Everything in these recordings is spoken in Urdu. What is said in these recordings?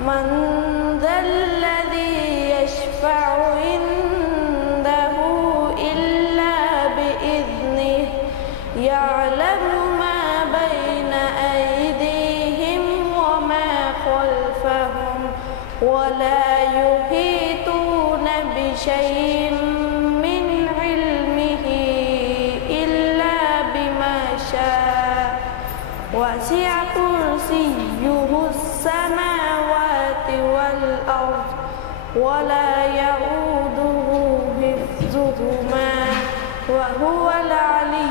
من ذا الذي يشفع عنده إلا بإذنه يعلم ما بين أيديهم وما خلفهم ولا يحيطون بشيء من علمه إلا بما شاء وسع كرسيه السماوات والأرض ولا يؤوده حفظهما وهو العلي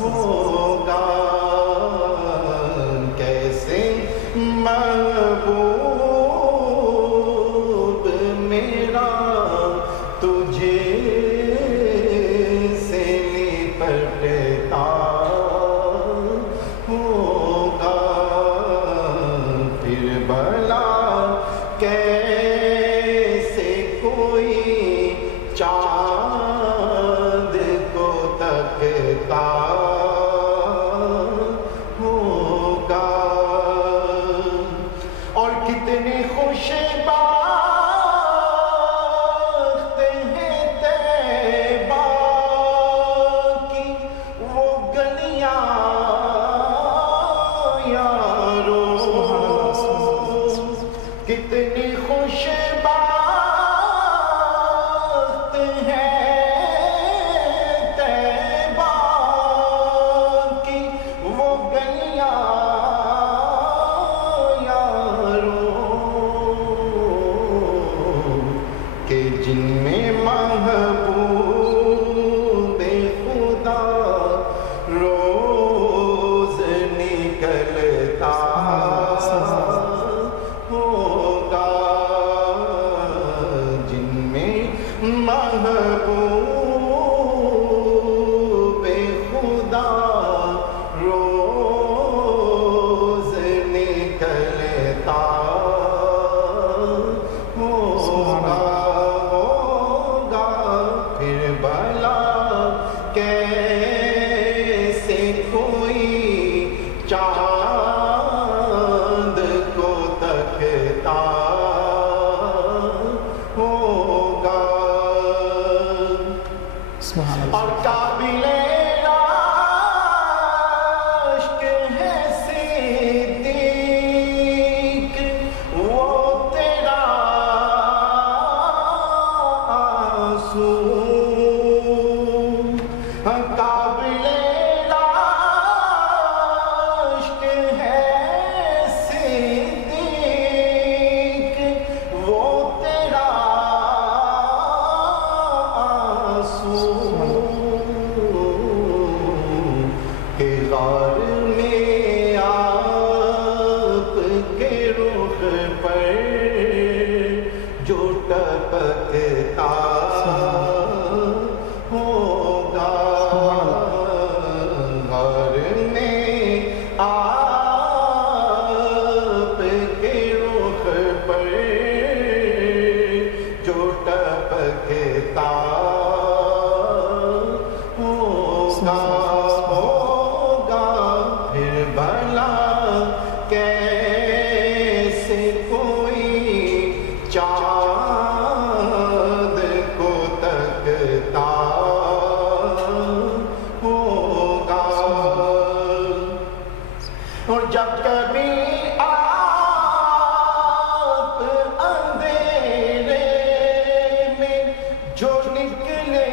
ہوگا کیسے محبوب میرا تجھے سے لپٹتا ہوگا پھر بھلا کیسے کوئی چاند کو تکتا ہوگا اور کتنے خوش بخت ہیں طیبہ کی وہ گلیاں یارو کتنی خوش بخت ہیں طیبہ کی وہ گلیاں یارو کہ جن میں محبوب خدا روز نکلتا ہوگا جن میں محبوب خدا روز نکلتا ہوگا پھر بھلا کیسے کوئی چاند کو تکتا ہوگا سبحان اللہ. اور قابل عشق ہے صدیق وہ تیرا آنسو قابل عشق ہے صدیق وہ تیرا آنسو کہ غار میں آپ کے رخ پر جو ٹپکتا ہوگا غار میں آپ کے رخ پر جو ٹپکتا ہوگا پھر بھلا کیسے کوئی چاند کو تکتا ہوگا اور جب کبھی آپ اندھیرے میں جو نکلے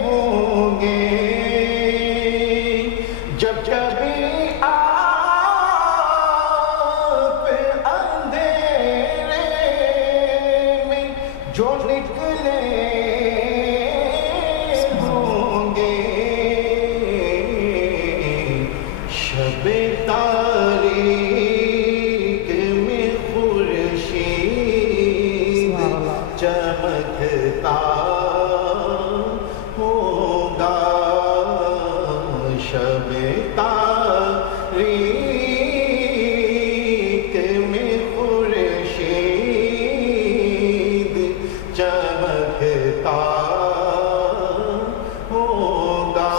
ہوں گے جب کبھی آپ اندھیرے میں جو نکلے ہوں گے شب تاریک میں خورشید چمکتا ہوگا شب تاریک میں خورشید چمکتا ہوگا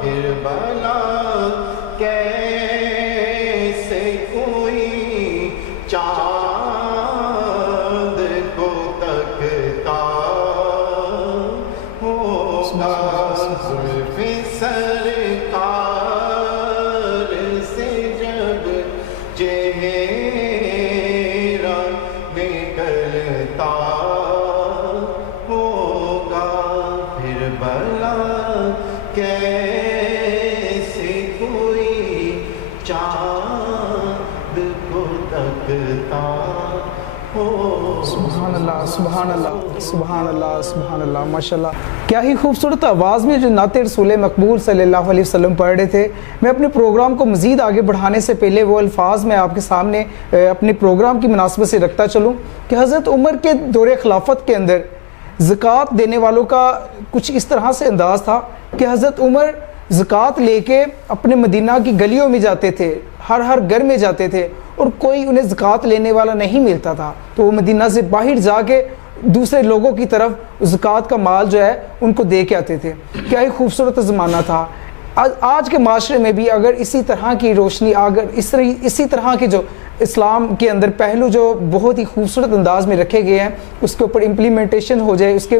پھر بھلا کیسے کوئی چاند کو تکتا ہوگا زلف سرکار سے جب چہرہ نکلتا ہوگا پھر بھلا کیسے کوئی چاند کو تکتا ہوگا. سبحان اللہ سبحان اللہ سبحان اللہ سبحان اللہ، ماشاءاللہ کیا ہی خوبصورت آواز میں جو نعت رسول مقبول صلی اللہ علیہ وسلم پڑھ رہے تھے۔ میں اپنے پروگرام کو مزید آگے بڑھانے سے پہلے وہ الفاظ میں آپ کے سامنے اپنے پروگرام کی مناسبت سے رکھتا چلوں کہ حضرت عمر کے دور خلافت کے اندر زکوٰۃ دینے والوں کا کچھ اس طرح سے انداز تھا کہ حضرت عمر زکوٰۃ لے کے اپنے مدینہ کی گلیوں میں جاتے تھے، ہر گھر میں جاتے تھے، اور کوئی انہیں زکوٰۃ لینے والا نہیں ملتا تھا تو وہ مدینہ سے باہر جا کے دوسرے لوگوں کی طرف زکوٰۃ کا مال جو ہے ان کو دے کے آتے تھے۔ کیا ہی خوبصورت زمانہ تھا۔ آج کے معاشرے میں بھی اگر اسی طرح کی روشنی، اگر اسی طرح کے جو اسلام کے اندر پہلو جو بہت ہی خوبصورت انداز میں رکھے گئے ہیں اس کے اوپر امپلیمنٹیشن ہو جائے، اس کے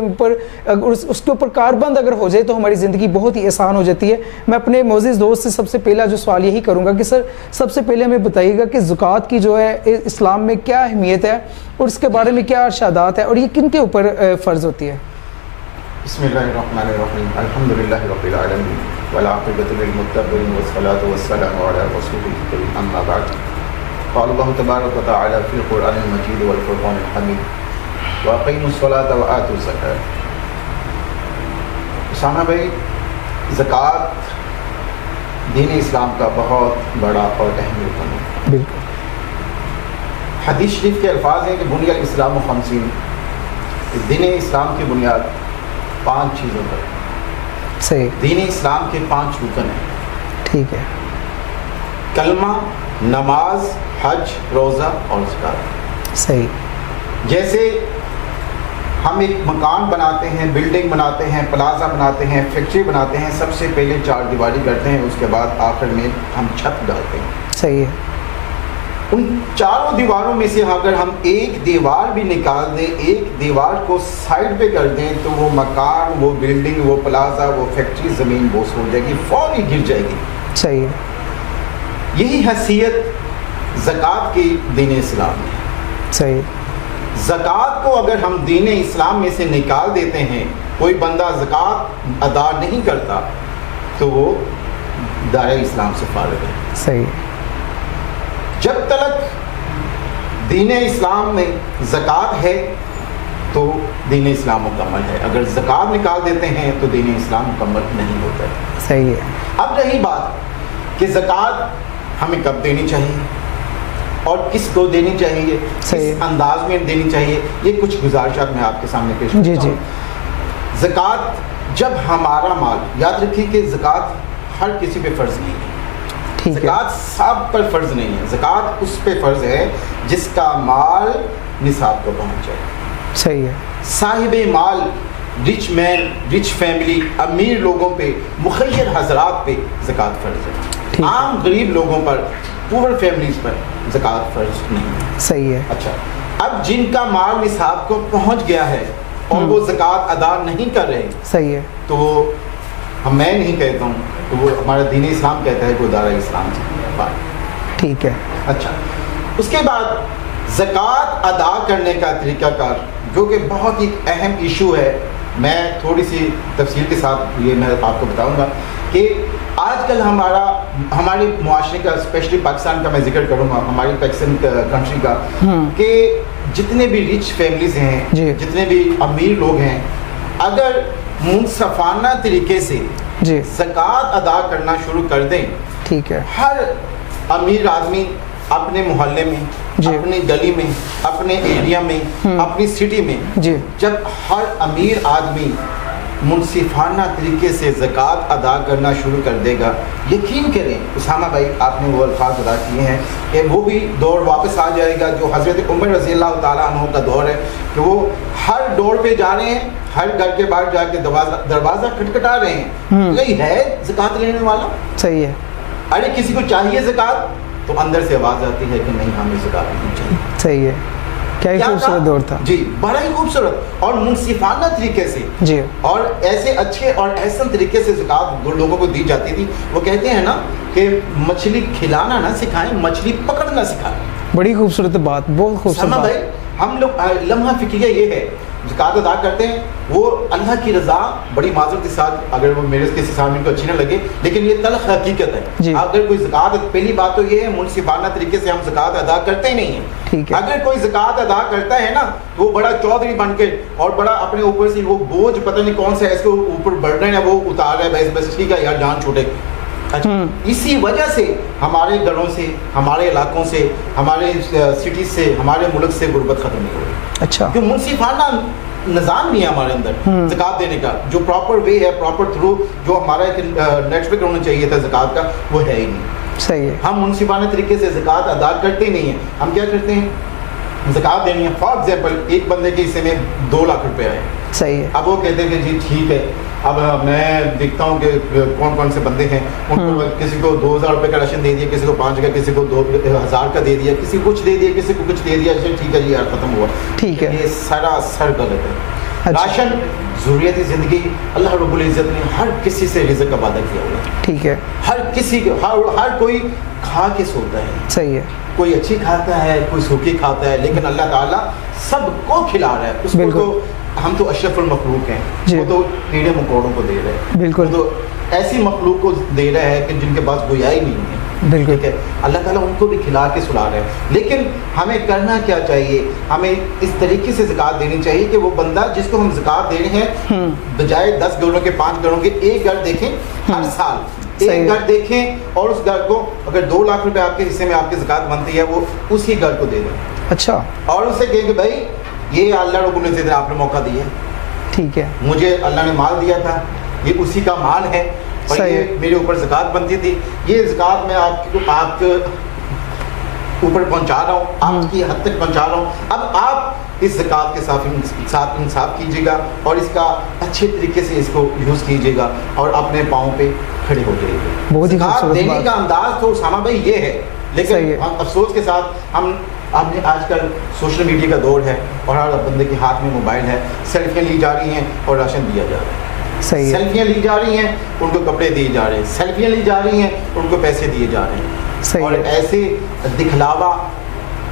اوپر کاربند اگر ہو جائے تو ہماری زندگی بہت ہی آسان ہو جاتی ہے۔ میں اپنے معزز دوست سے سب سے پہلا جو سوال یہی کروں گا کہ سر سب سے پہلے ہمیں بتائیے گا کہ زکوٰۃ کی جو ہے اسلام میں کیا اہمیت ہے اور اس کے بارے میں کیا ارشادات ہیں اور یہ کن کے اوپر فرض ہوتی ہے؟ بسم اللہ الرحمن الرحیم، الحمدللہ رب العالمین والعاقبۃ للمتقین والصلاۃ والسلام علی رسول الکریم، اما بعد، قال اللہ تبارک وتعالی فی القرآن المجید والفرقان الحمید واقیموا الصلاۃ وآتوا الزکاۃ۔ اسامہ بھائی، زکوٰۃ دین اسلام کا بہت بڑا اور اہم رکن ہے۔ بالکل، حدیث شریف کے الفاظ ہیں کہ بنی الاسلام خمسین، دین اسلام کی بنیاد 5 چیزوں پر۔ صحیح، دین اسلام کے 5 رکن ہیں، ٹھیک ہے، کلمہ، نماز، حج، روزہ اور زکوٰۃ۔ صحیح، جیسے ہم ایک مکان بناتے ہیں، بلڈنگ بناتے ہیں، پلازا بناتے ہیں، فیکٹری بناتے ہیں، سب سے پہلے 4 دیواری کرتے ہیں، اس کے بعد آخر میں ہم چھت ڈالتے ہیں۔ صحیح ہے، ان 4 دیواروں میں سے اگر ہم ایک دیوار بھی نکال دیں، ایک دیوار کو سائڈ پہ کر دیں تو وہ مکان، وہ بلڈنگ، وہ پلازا، وہ فیکٹری زمین بوس ہو جائے گی، فوری گر جائے گی۔ صحیح ہے، یہی حیثیت زکوٰۃ کی دین اسلام میں ہے۔ صحیح، زکوٰۃ کو اگر ہم دین اسلام میں سے نکال دیتے ہیں، کوئی بندہ زکوٰۃ ادا نہیں کرتا تو وہ دائرہ اسلام سے فارغ ہے۔ صحیح، جب تک دین اسلام میں زکوٰۃ ہے تو دین اسلام مکمل ہے، اگر زکوٰۃ نکال دیتے ہیں تو دین اسلام مکمل نہیں ہوتا ہے۔ صحیح ہے، اب رہی بات کہ زکوٰۃ ہمیں کب دینی چاہیے اور کس کو دینی چاہیے، کس انداز میں دینی چاہیے، یہ کچھ گزارشات میں آپ کے سامنے پیش کرتا ہوں۔ جی۔ زکوٰۃ جب ہمارا مال، یاد رکھیے کہ زکوٰۃ ہر کسی پہ فرض نہیں ہے، زکوٰۃ سب پر فرض نہیں ہے، زکوٰۃ اس پہ فرض ہے جس کا مال نصاب کو پہنچ جائے۔ صحیح ہے، صاحب مال، رچ مین، رچ فیملی، امیر لوگوں پہ، مخیر حضرات پہ زکوٰۃ فرض ہے، عام غریب لوگوں پر، پور فیملیز پر زکوٰۃ فرض نہیں ہے۔ صحیح ہے، اچھا، اب جن کا مال نصاب کو پہنچ گیا ہے اور وہ زکوٰۃ ادا نہیں کر رہے، صحیح ہے، تو میں نہیں کہتا ہوں، تو وہ ہمارا دین اسلام کہتا ہے کہ وہ دائرہ اسلام سے باہر۔ ٹھیک ہے، اچھا، اس کے بعد زکوٰۃ ادا کرنے کا طریقہ کار جو کہ بہت ہی اہم ایشو ہے، میں تھوڑی سی تفصیل کے ساتھ یہ میں آپ کو بتاؤں گا کہ آج کل ہمارے معاشرے کا، اسپیشلی پاکستان کا میں ذکر کروں گا، ہماری پاکستان کنٹری کا، کہ جتنے بھی رچ فیملیز ہیں، جتنے بھی امیر لوگ ہیں، اگر منصفانہ طریقے سے زکوٰۃ ادا کرنا شروع کر دیں، ٹھیک ہے، ہر امیر آدمی اپنے محلے میں، اپنی گلی میں، اپنے ایریا میں، اپنی سٹی میں، جب ہر امیر آدمی منصفانہ طریقے سے زکوٰۃ ادا کرنا شروع کر دے گا، یقین کریں اسامہ بھائی، آپ نے وہ الفاظ ادا کیے ہیں کہ وہ بھی دور واپس آ جائے گا جو حضرت عمر رضی اللہ تعالیٰ عنہ کا دور ہے، کہ وہ ہر ڈور پہ جا رہے ہیں، ہر گھر کے باہر جا کے دروازہ کھٹکھٹا رہے ہیں، کوئی ہے زکوٰۃ لینے والا؟ صحیح ہے، ارے کسی کو چاہیے زکوٰۃ تو اندر سے آواز آتی ہے کہ نہیں، ہمیں زکوٰۃ نہیں چاہیے۔ صحیح ہے، کیا ہی خوبصورت دور تھا، جی، بڑا ہی خوبصورت اور منصفانہ طریقے سے، جی، اور ایسے اچھے اور احسن طریقے سے زکوٰۃ لوگوں کو دی جاتی تھی۔ وہ کہتے ہیں نا کہ مچھلی کھلانا نہ سکھائیں، مچھلی پکڑنا سکھائیں۔ بڑی خوبصورت بات، بہت خوبصورت بھائی، ہم لوگ لمحہ فکریہ یہ ہے زکوٰۃ ادا کرتے ہیں وہ اللہ کی رضا، بڑی معذرت کے ساتھ اگر وہ میرے کسی سامنے کو اچھی نہ لگے لیکن یہ تلخ حقیقت ہے. اگر کوئی زکوٰۃ، پہلی بات تو یہ ہے منصفانہ طریقے سے ہم زکوٰۃ ادا کرتے ہی نہیں ہیں. اگر کوئی زکوٰۃ ادا کرتا ہے نا تو وہ بڑا چودھری بن کے اور بڑا اپنے اوپر سے وہ بوجھ پتہ نہیں کون سے اس کے اوپر بڑھ رہے ہیں وہ اتار رہا ہے، بس ٹھیک ہے یار جان چھوٹے. اسی وجہ سے ہمارے گھروں سے، ہمارے علاقوں سے، ہمارے سٹیز سے، ہمارے ملک سے غربت ختم نہیں ہو رہی. اچھا، کہ منصفانہ نظام نہیں ہے ہمارے اندر زکوٰۃ دینے کا، جو پراپر وے ہے، پراپر تھرو جو ہمارا ایک نیٹ ورک ہونا چاہیے تھا زکوٰۃ کا، وہ ہے ہی نہیں. صحیح ہے. ہم منصفانہ طریقے سے زکوٰۃ ادا کرتے نہیں ہیں. ہم کیا کرتے ہیں، زکوٰۃ دینی ہے، فار ایگزامپل ایک بندے کے حصے میں 2 لاکھ روپے آئے. صحیح ہے. اب وہ کہتے ہیں کہ جی ٹھیک ہے، اب میں دیکھتا ہوں کہ کون کون سے بندے ہیں، ان کو کسی کو 2000 روپے کا راشن دے دیا، کسی کو 5 کا، کسی کو 2000 کا دے دیا، کسی کو کچھ دے دیا، کسی کو کچھ دے دیا. ٹھیک ہے جی یار ختم ہوا. ٹھیک ہے، یہ سراسر غلط ہے. راشن ضروریاتی زندگی اللہ رب العزت نے ہر کسی سے رزق کا وعدہ کیا ہوا ہے. ٹھیک ہے، ہر کسی کو، ہر کوئی کھا کے سوتا ہے. صحیح ہے. کوئی اچھی کھاتا ہے، کوئی سوکھی کھاتا ہے، لیکن اللہ تعالیٰ سب کو کھلا رہا ہے. اس کو تو ہم تو اشرف المخلوق ہیں، وہ تو کیڑے مکوڑوں کو دے رہے ہیں. بالکل. تو ایسی مخلوق کو دے رہا ہے کہ جن کے پاس گویا ہی نہیں ہے. بالکل. ٹھیک ہے، اللہ تعالیٰ ان کو بھی کھلا کے سلا رہا ہے. لیکن ہمیں کرنا کیا چاہیے، ہمیں اس طریقے سے زکوٰۃ دینی چاہیے کہ وہ بندہ جس کو ہم زکوٰۃ دے رہے ہیں بجائے 10 گھروں کے 5 گھروں کے ایک گھر دیکھیں ہر سال، ایک گھر دیکھیں اور اس گھر کو اگر 2 لاکھ روپے آپ کے حصے میں آپ کی زکوٰۃ بنتی ہے وہ اسی گھر کو دے دیں. اچھا. اور اسے کہیں کہ بھائی یہ اللہ رب العزت نے آپ نے موقع دیا ہے. ٹھیک ہے، مجھے اللہ نے مال دیا تھا، یہ اسی کا مال ہے اور یہ میرے اوپر زکوٰۃ بنتی تھی، یہ زکوٰۃ میں آپ کے اوپر پہنچا رہا ہوں، آپ کی حد تک پہنچا رہا ہوں. اب آپ اس زکوٰۃ کے ساتھ انصاف کیجیے گا اور اس کا اچھے طریقے سے اس کو یوز کیجیے گا اور اپنے پاؤں پہ کھڑے ہو جائیے گا. زکوٰۃ دینے کا انداز تو اسامہ بھائی یہ ہے، لیکن افسوس کے ساتھ ہم آج کل سوشل میڈیا کا دور ہے اور ہر بندے کے ہاتھ میں موبائل ہے، سیلفیاں لی جا رہی ہیں اور راشن دیا جا رہا ہے. صحیح. سیلفیاں لی جا رہی ہیں، ان کو کپڑے دیے جا رہے ہیں، سیلفیاں لی جا رہی ہیں، ان کو پیسے دیے جا رہے ہیں. صحیح. اور ایسے دکھلاوا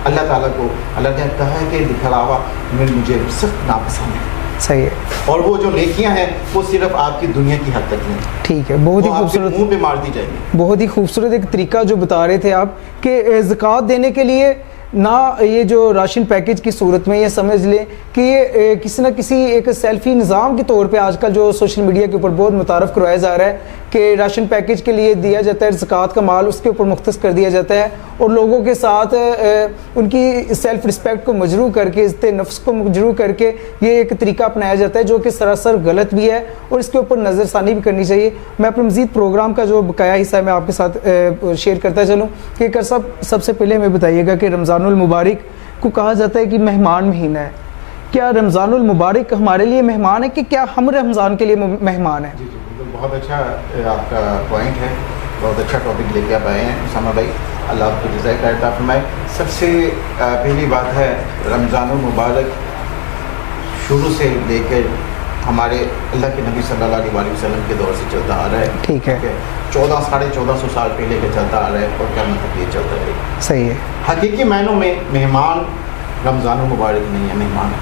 اللہ تعالیٰ کو اللہ نے کہا ہے کہ دکھلاوا مجھے سخت ناپسند ہے. صحیح ہے. اور وہ جو نیکیاں ہیں وہ صرف آپ کی دنیا کی حد تک ہیں. ٹھیک ہے، بہت ہی خوبصورت، منہ پہ مار دی جائیں گی. بہت ہی خوبصورت ایک طریقہ جو بتا رہے تھے آپ کہ زکوٰۃ دینے کے لیے نہ یہ جو راشن پیکج کی صورت میں یہ سمجھ لیں کہ یہ کسی نہ کسی ایک سیلفی نظام کے طور پہ آج کل جو سوشل میڈیا کے اوپر بہت متعارف کروایا جا رہا ہے کہ راشن پیکج کے لیے دیا جاتا ہے زکوٰۃ کا مال، اس کے اوپر مختص کر دیا جاتا ہے اور لوگوں کے ساتھ ان کی سیلف رسپیکٹ کو مجروح کر کے، عزت نفس کو مجروح کر کے یہ ایک طریقہ اپنایا جاتا ہے جو کہ سراسر غلط بھی ہے اور اس کے اوپر نظر ثانی بھی کرنی چاہیے. میں اپنے مزید پروگرام کا جو بقایا حصہ ہے میں آپ کے ساتھ شیئر کرتا چلوں کہ سب سے پہلے ہمیں بتائیے گا کہ رمضان المبارک کو کہا جاتا ہے کہ مہمان مہینہ ہے. کیا رمضان المبارک ہمارے لیے مہمان ہے کہ کیا ہم رمضان کے لیے مہمان ہیں؟ جی جی بالکل، بہت اچھا آپ کا پوائنٹ ہے، بہت اچھا ٹاپک لے کے آپ آئے ہیں اسامہ بھائی، اللہ آپ کو جزائے خیر عطا فرمائے. سب سے پہلی بات ہے رمضان المبارک شروع سے لے کر ہمارے اللہ کے نبی صلی اللہ علیہ وسلم کے دور سے چلتا آ رہا ہے. ٹھیک ہے، 1400 سال پہلے کا چلتا آ رہا ہے اور کیا مطلب یہ چلتا رہے. صحیح ہے. حقیقی معنوں میں مہمان رمضان المبارک نہیں ہے، مہمان.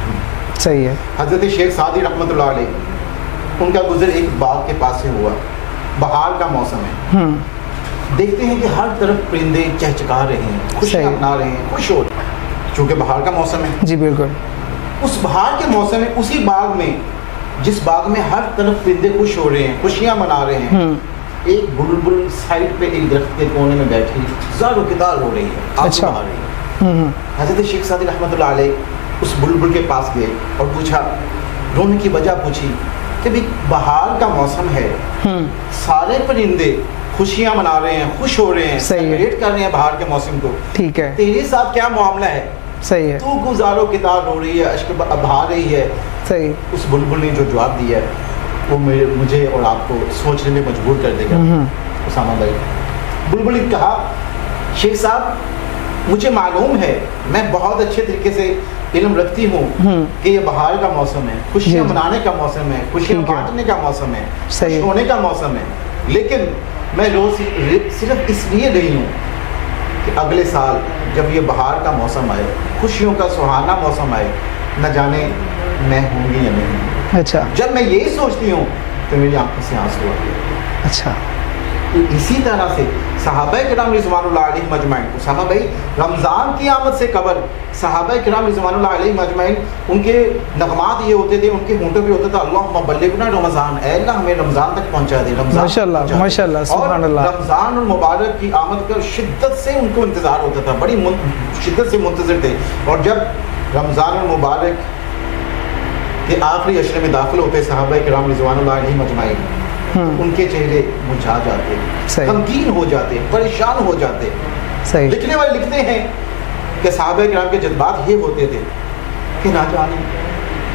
صحیح ہے. حضرت شیخ سعدی رحمۃ اللہ علیہ، ان کا گزر ایک باغ کے پاس سے ہوا، بہار کا موسم ہے، دیکھتے ہیں کہ ہر طرف پرندے چہچہا رہے ہیں، خوشیاں منا رہے ہیں، خوش ہو رہے ہیں چونکہ بہار کا موسم ہے. جی بالکل. اس بہار کے موسم میں اسی باغ میں، جس باغ میں ہر طرف پرندے خوش ہو رہے ہیں، خوشیاں منا رہے ہیں، ایک بلبل سائڈ پہ ایک درخت کے کونے میں بیٹھی زار و کتار ہو رہی ہے، آنسو بہا رہی ہے. حضرت شیخ سعدی رحمۃ اللہ علیہ اس بلبل کے پاس گئے اور پوچھا، رونے کی وجہ پوچھی کہ بھی بہار کا موسم ہے، سارے پرندے خوشیاں منا رہے ہیں، خوش ہو رہے ہیں، سیلیبریٹ کر رہے ہیں بہار کے موسم کو، ٹھیک ہے، تیرے ساتھ کیا معاملہ ہے؟ صحیح ہے، تو گزارو کتار رو رہی ہے، اشک بہا رہی ہے. صحیح. اس بلبل نے جو جواب دیا وہ مجھے اور آپ کو سوچنے میں مجبور کر دے گا. اسامہ بھائی، بلبل نے کہا، شیخ صاحب مجھے معلوم ہے، میں بہت اچھے طریقے سے علم رکھتی ہوں کہ یہ بہار کا موسم ہے، خوشیاں منانے کا موسم ہے، خوشیاں بانٹنے کا موسم ہے، خوش ہونے کا موسم ہے، لیکن میں روز صرف اس لیے رہی ہوں کہ اگلے سال جب یہ بہار کا موسم آئے، خوشیوں کا سہانا موسم آئے، نہ جانے میں ہوں گی یا نہیں. اچھا جب میں یہ سوچتی ہوں تو میری آنکھوں سے آنسو آتے ہیں. اچھا. اسی طرح سے صحابہ کرام رضوان اللہ علیہ مجمعین، اسامہ بھائی رمضان کی آمد سے قبل صحابہ کرام رضوان اللہ علیہ مجمعین ان کے نغمات یہ ہوتے تھے، ان کے ہونٹوں پہ ہوتا تھا اللہم بلغنا رمضان، اے اللہ ہمیں رمضان تک پہنچا دے، رمضان ماشاءاللہ ماشاءاللہ سبحان اللہ. اور رمضان المبارک کی آمد کا شدت سے ان کو انتظار ہوتا تھا، بڑی شدت سے منتظر تھے. اور جب رمضان المبارک کے آخری عشرے میں داخل ہوتے صحابہ کرام رضوان اللہ علیہ مجمعین، ان کے چہرے مرجھا جاتے، غمگین ہو جاتے، پریشان ہو جاتے. لکھنے والے لکھتے ہیں کہ صحابہ کرام کے جذبات یہ ہوتے تھے کہ نہ جانے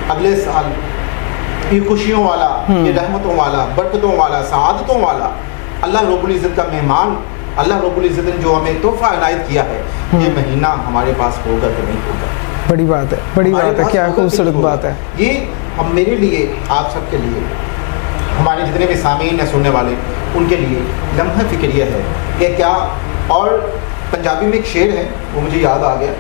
اگلے سال یہ خوشیوں والا، یہ رحمتوں والا، برکتوں والا، سعادتوں والا اللہ رب العزت کا مہمان، اللہ رب العزت نے جو ہمیں تحفہ عنایت کیا ہے، یہ مہینہ ہمارے پاس ہوگا کہ نہیں ہوگا. بڑی بات ہے، بڑی بات ہے، کیا خوبصورت بات ہے. یہ ہم میرے لیے، آپ سب کے لیے، ہمارے جتنے بھی سامعین ہیں سننے والے، ان کے لیے لمحہ فکریہ ہے کہ کیا. اور پنجابی میں ایک شعر ہے وہ مجھے یاد آ گیا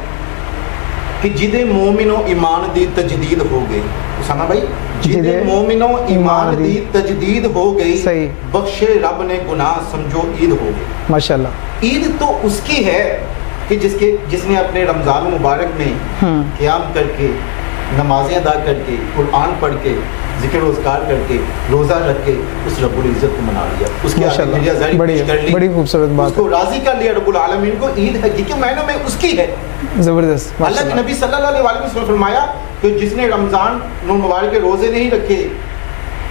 کہ جدے مومنو ایمان دی تجدید ہو گئی. اسامہ بھائی جدے مومنو ایمان دی تجدید ہو گئی، بخشے رب نے گناہ سمجھو عید ہو گئی. ماشاءاللہ. عید تو اس کی ہے کہ جس نے اپنے رمضان مبارک میں قیام کر کے، نمازیں ادا کر کے، قرآن پڑھ کے، ذکر و اذکار کر کے، روزہ رکھ کے اس رب العزت کو منا لیا، اس کی آزاری پیش کر لی، بڑی خوبصورت بات، اس کو راضی کر لیا رب العالمین کو. عید ہے کیونکہ مہینوں میں اس کی ہے. زبردست. اللہ کے نبی صلی اللہ علیہ وسلم نے فرمایا کہ جس نے رمضان مبارک کے روزے نہیں رکھے،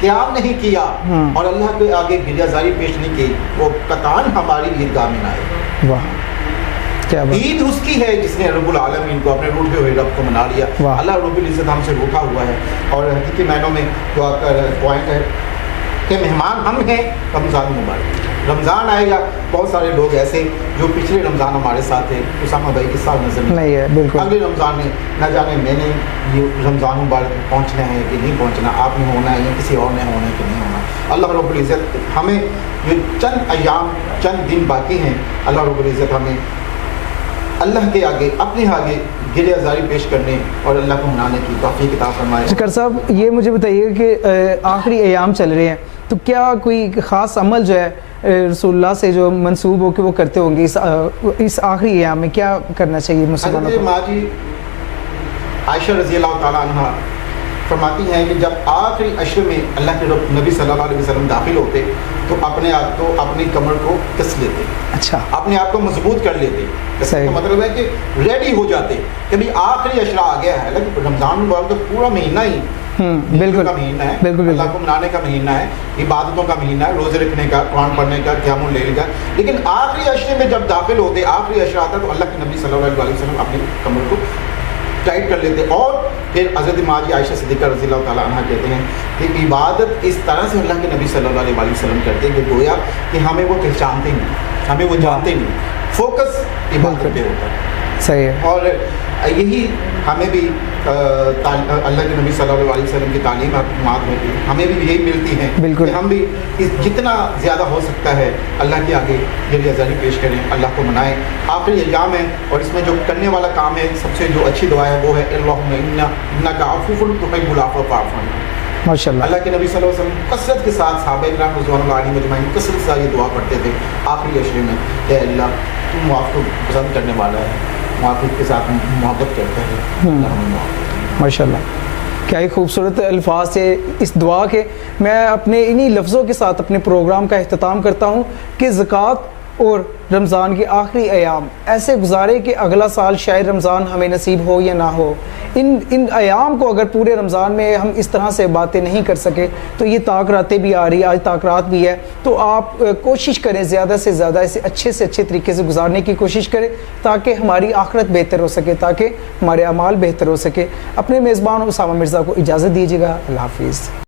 قیام نہیں کیا اور اللہ کے آگے گریہ زاری پیش نہیں کی، وہ قطعاً ہماری عیدگاہ میں نہ آئے. واہ. عید اس کی ہے جس نے رب العالمین کو اپنے روٹے ہوئے رب کو منا لیا. اللہ رب العزت ہم سے روٹھا ہوا ہے. اور حقیقی معنوں میں جو آپ کا پوائنٹ ہے کہ مہمان ہم ہیں رمضان مبارک. رمضان آئے گا، بہت سارے لوگ ایسے جو پچھلے رمضان ہمارے ساتھ تھے، اسامہ بھائی اس سال نظر نہیں ہے، بالکل اگلے رمضان میں نہ جانے میں نے یہ رمضان مبارک میں پہنچنا ہے کہ نہیں پہنچنا، آپ نے ہونا ہے یا کسی اور نے ہونا ہے کہ نہیں ہونا. اللہ رب العزت ہمیں یہ چند ایام، چند دن باقی ہیں، اللہ رب العزت ہمیں اللہ کے آگے، اپنے آگے گریہ زاری پیش کرنے اور اللہ کو منانے کی توفیق عطا فرمائے. شکر صاحب یہ مجھے بتائیے کہ آخری ایام چل رہے ہیں تو کیا کوئی خاص عمل جو ہے رسول اللہ سے جو منسوب ہو کہ وہ کرتے ہوں گے اس آخری ایام میں، کیا کرنا چاہیے مسلمانوں کو؟ ماں جی عائشہ رضی اللہ تعالیٰ عنہ فرماتی ہیں کہ جب آخری عشر میں اللہ کے نبی صلی اللہ علیہ وسلم داخل ہوتے تو اپنے آپ کو، اپنی کمر کو کس لیتے. اچھا. اپنے آپ کو مضبوط کر لیتے. اس کا مطلب ہے کہ ریڈی ہو جاتے کہ بھی آخری عشرہ آ گیا ہے. رمضان مبارک تو پورا مہینہ ہی بالکل کا مہینہ ہے، بالکل اللہ کو منانے کا مہینہ ہے، عبادتوں کا مہینہ ہے، روزے رکھنے کا، قرآن پڑھنے کا، قیام اللیل کا. لیکن آخری عشرے میں جب داخل ہوتے، آخری عشرہ آتا تو اللہ کے نبی صلی اللہ علیہ وسلم اپنی کمر کو ٹائٹ کر لیتے. اور پھر حضرت ماں جی عائشہ صدیقہ رضی اللہ تعالیٰ عنہ کہتے ہیں کہ عبادت اس طرح سے اللہ کے نبی صلی اللہ علیہ وسلم کرتے کہ گویا کہ ہمیں وہ پہچانتے نہیں، ہمیں وہ جانتے نہیں. فوکس عبادت پہ ہوتا ہے. صحیح ہے. اور یہی ہمیں بھی اللہ کے نبی صلی اللہ علیہ وسلم کی تعلیمات میں بھی ہمیں بھی یہی ملتی ہیں کہ ہم بھی جتنا زیادہ ہو سکتا ہے اللہ کے آگے گریہ زاری پیش کریں، اللہ کو منائیں. آخری ایام ہے اور اس میں جو کرنے والا کام ہے، سب سے جو اچھی دعا ہے وہ ہے اللہم انک عفو تحب العفو فاعف عنا. ماشاءاللہ. اللہ کے نبی صلی اللہ علیہ وسلم کثرت کے ساتھ صحابہ کرام رضوان اللہ علیہم اجمعین کثرت سے یہ دعا پڑھتے تھے آخری عشرے میں کہ اللہ تم معاف کو پسند کرنے والا ہے، معافی کے ساتھ محبت کرتا ہے. ماشاءاللہ. کیا ہی خوبصورت الفاظ سے اس دعا کے. میں اپنے انہی لفظوں کے ساتھ اپنے پروگرام کا اختتام کرتا ہوں کہ زکوٰۃ اور رمضان کے آخری ایام ایسے گزارے کہ اگلا سال شاید رمضان ہمیں نصیب ہو یا نہ ہو. ان ایام کو اگر پورے رمضان میں ہم اس طرح سے باتیں نہیں کر سکے تو یہ تاکراتیں بھی آ رہی، آج تاکرات بھی ہے. تو آپ کوشش کریں زیادہ سے زیادہ اسے اچھے سے اچھے طریقے سے گزارنے کی کوشش کریں تاکہ ہماری آخرت بہتر ہو سکے، تاکہ ہمارے اعمال بہتر ہو سکے. اپنے میزبان اسامہ مرزا کو اجازت دیجیے گا. اللہ حافظ.